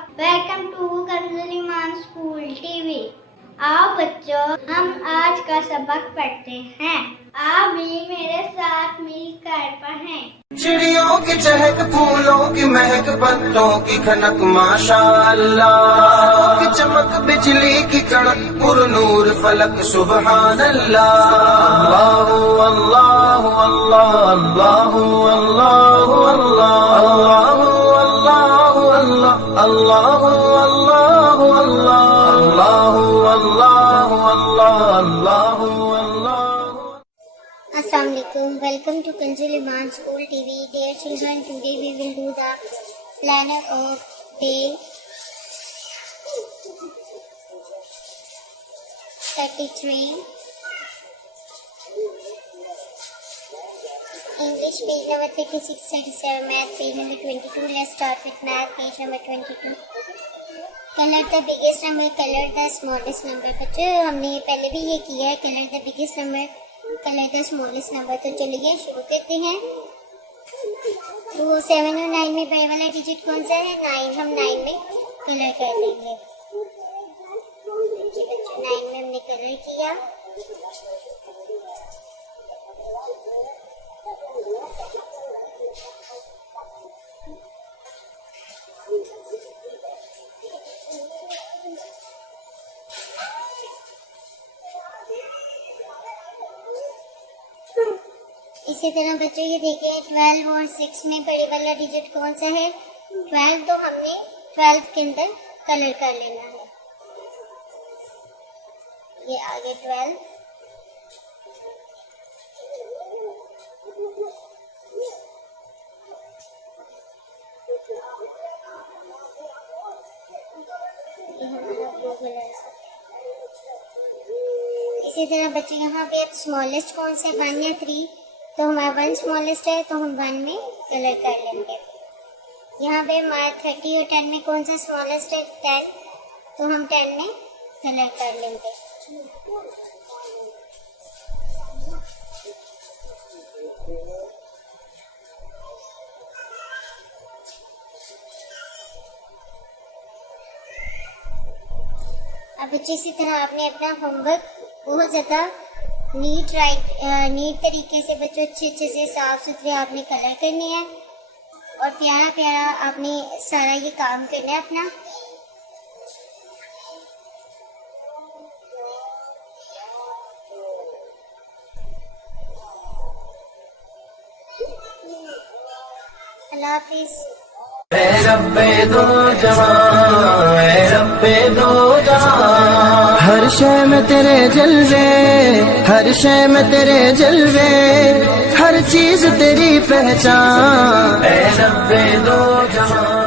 Welcome to कंज ईमान school TV. आओ बच्चों, हम आज का सबक पढ़ते हैं। आप भी मेरे साथ मिलकर पढ़ें। चिड़ियों की चहक, फूलों की महक, पत्तों की खनक, माशाअल्लाह की चमक, बिजली की कड़क, पुरनूर फलक, सुबहान अल्लाह। अल्लाहु अल्लाहु अल्लाह, अल्लाहु अल्लाहु अल्लाह, अल्लाहु अल्लाहु अल्लाह, अल्लाहु अल्लाहु अल्लाह, अल्लाहु अल्लाहु अल्लाह, अल्लाहु अल्लाह। Assalamu alaikum. Welcome to Kanz Iman School TV. Dear children, today we will do the planner of day 33. English page number 36, 37, Math page number 22. Let's start with Math page number 22. Color the biggest number, color the smallest number. बच्चों, हमने पहले भी ये किया है, color the biggest number, color the smallest number। तो चलिए शुरू करते हैं। तो 7 और 9 में बड़े वाला डिजिट कौन सा है? 9। हम 9 में कलर कर देंगे। बच्चों 9 में हमने कलर किया। इसी तरह बच्चों ये देखिए 12 और 6 में बड़े वाला डिजिट कौन सा है? 12। तो हमने 12 के अंदर कलर कर लेना है। ये आगे 12। ये हमारा ब्लू कलर। इसी तरह बच्चों यहाँ पे स्मॉलेस्ट कौन सा है? 1 या 3। तो हमारा 1 स्मॉलेस्ट है, तो हम 1 में कलर कर लेंगे। यहाँ पे हमारा 30 और 10 में कौन सा स्मॉलेस्ट है? 10। तो हम 10 में कलर कर लेंगे। अब बच्चे इसी तरह आपने अपना होमवर्क बहुत ज़्यादा नीट तरीके से बच्चों अच्छे से साफ सुथरे आपने कलर करने हैं और प्यारा प्यारा आपने सारा ये काम करना है अपना। अल्लाह हाफिज़। रब्बे दो जहां, रब्बे दो जहां, हर शय में तेरे जलवे, हर शय में तेरे जलवे, हर चीज तेरी पहचान, रब्बे दो जहां।